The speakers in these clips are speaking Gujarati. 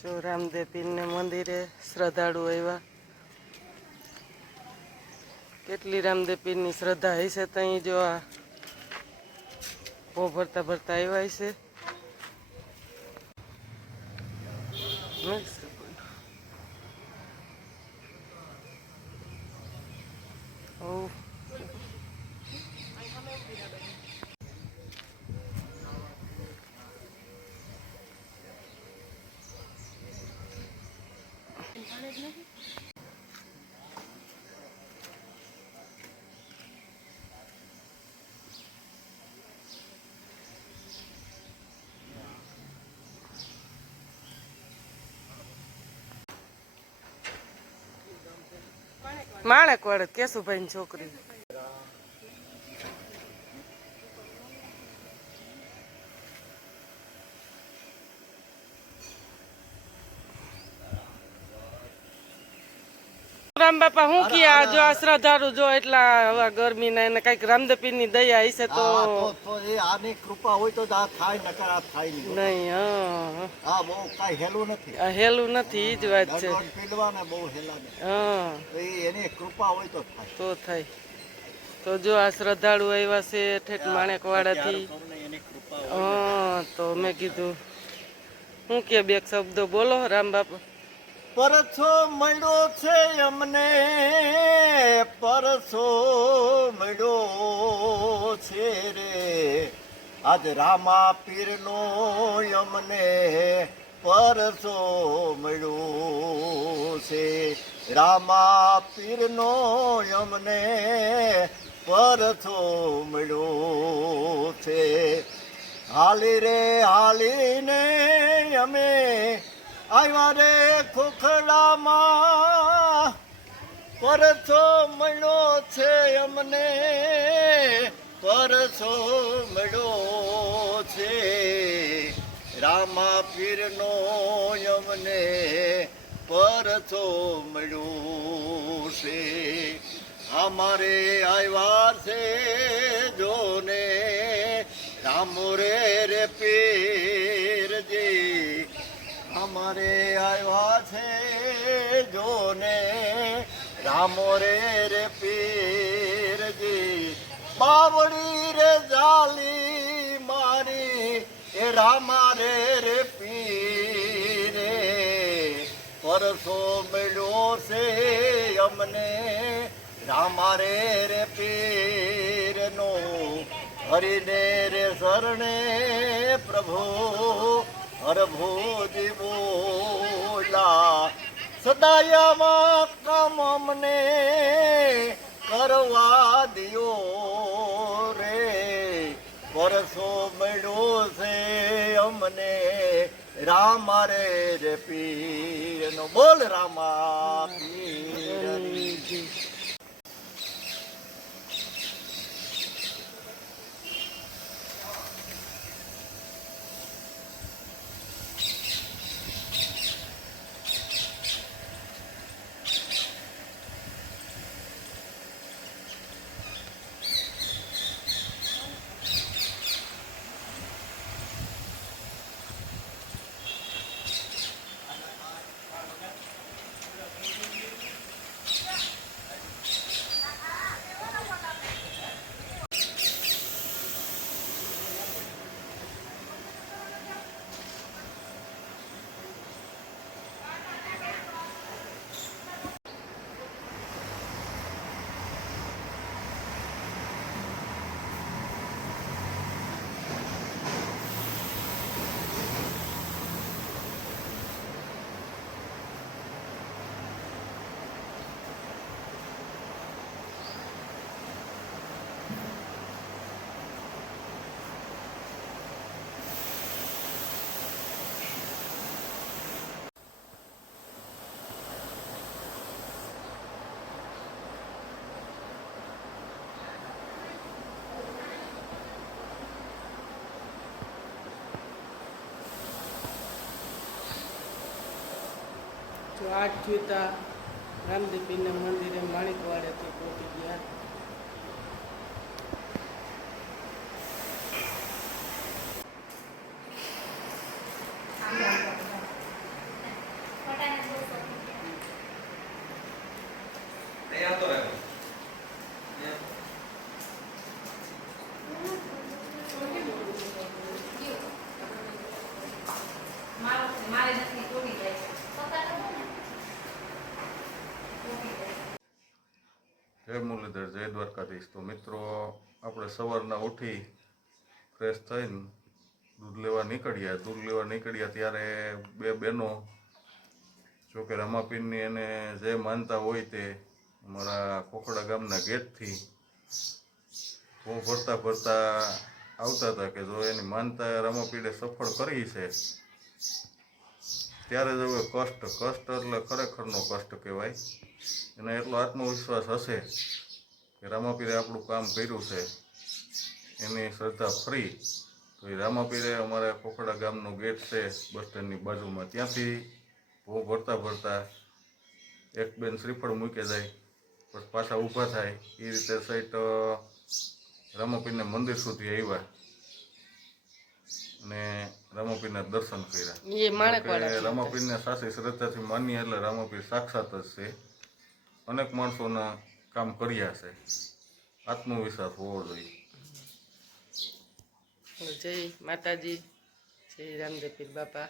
જો રામદેવ પીરને મંદિરે શ્રદ્ધાળુ આવ્યા. કેટલી રામદેવ પીરની શ્રદ્ધા હશે તો અહીં જો આ ભરતા ભરતા આવ્યા છે. માણેક વાળે કેશુભાઈ ની છોકરી. રામ બાપા હું કિયા જો આ શ્રદ્ધાળુ જો એટલા હવે ગરમી ના એને કઈક રામદેવ ની દયા હશે તો આની કૃપા હોય તો આ થાય નકર આ થાય નહીં. હા બહુ કઈ હેલું નથી. હેલું નથી ઈ જ વાત છે. પીડવાને બહુ હેલા એની કૃપા હોય તો થાય તો થાય. તો જો આ શ્રદ્ધાળુ આવ્યા છે ઠેઠ માણેકવાડાથી. તો મેં કીધું હું કે બે શબ્દો બોલો રામ બાપા. પરસો મળ્યો છે અમને, પરસો મળ્યો છે રે, આજ રામા પીરનો અમને પરસો મળ્યો છે, રામા પીરનો અમને પરસો મળ્યો છે. હાલી રે હાલીને અમે આવ્યા રે ખોખડામાં, પરસો મળ્યો છે અમને, પરસો મળ્યો છે, રામા પીરનો અમને પરસો મળ્યો છે. અમારે આવ્યા છે જોને રામો રે પીરજી, અમારે આવ્યા છે જોને રામો રે પીરજી, બાવડી રે જાલી મારી એ રામા રે પીરે, પરસો મળ્યો છે અમને રામા રે પીરનો, હરિને રે શરણે પ્રભુ હરભોજી બોલા, સદાયામાં કામ અમને કરવા દિયો રે, પરસો મળ્યો છે અમને રામા રે પીરનો. બોલ રામા પીર. જો 8 જોઈતા રામદેવ પીરના મંદિરે માણેકવાડાથી પહોંચી ગયા. કરીશ. તો મિત્રો આપણે સવારના ઉઠી ફ્રેશ થઈને દૂધ લેવા નીકળ્યા ત્યારે બે બહેનો જોકે રમાપીરની એને જે માનતા હોય તે અમારા ખોખડા ગામના ગેટથી હું ભરતા આવતા હતા કે જો એની માનતા રમાપીરે સફળ કરી છે ત્યારે જ હવે કષ્ટ એટલે ખરેખરનો કષ્ટ કહેવાય. એને એટલો આત્મવિશ્વાસ હશે કે રામાપીરે આપણું કામ કર્યું છે, એની શ્રદ્ધા ફરી. તો એ રામાપીરે અમારા ખોખડા ગામનો ગેટ છે બસ સ્ટેન્ડની બાજુમાં, ત્યાંથી ભોં ભરતા એક બેન શ્રીફળ મૂકે જાય પછી પાછા ઊભા થાય એ રીતે સાઈડ રામાપીરના મંદિર સુધી આવ્યા અને રામાપીરના દર્શન કર્યા. એ માણેકવાડા રામાપીરને સાચી શ્રદ્ધાથી માનીએ એટલે રામાપીર સાક્ષાત જ છે. અનેક માણસોના કામ કર્યા છે, આત્મવિશ્વાસ હોવો જોઈએ. જય માતાજી, જય રામદેવપીર બાપા.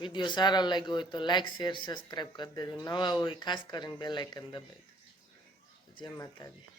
વિડીયો સારો લાગ્યો હોય તો લાઈક શેર સબસ્ક્રાઈબ કરી દેજો. નવા હોય ખાસ કરીને બેલ આઇકન દબાવી દેજો. જય માતાજી.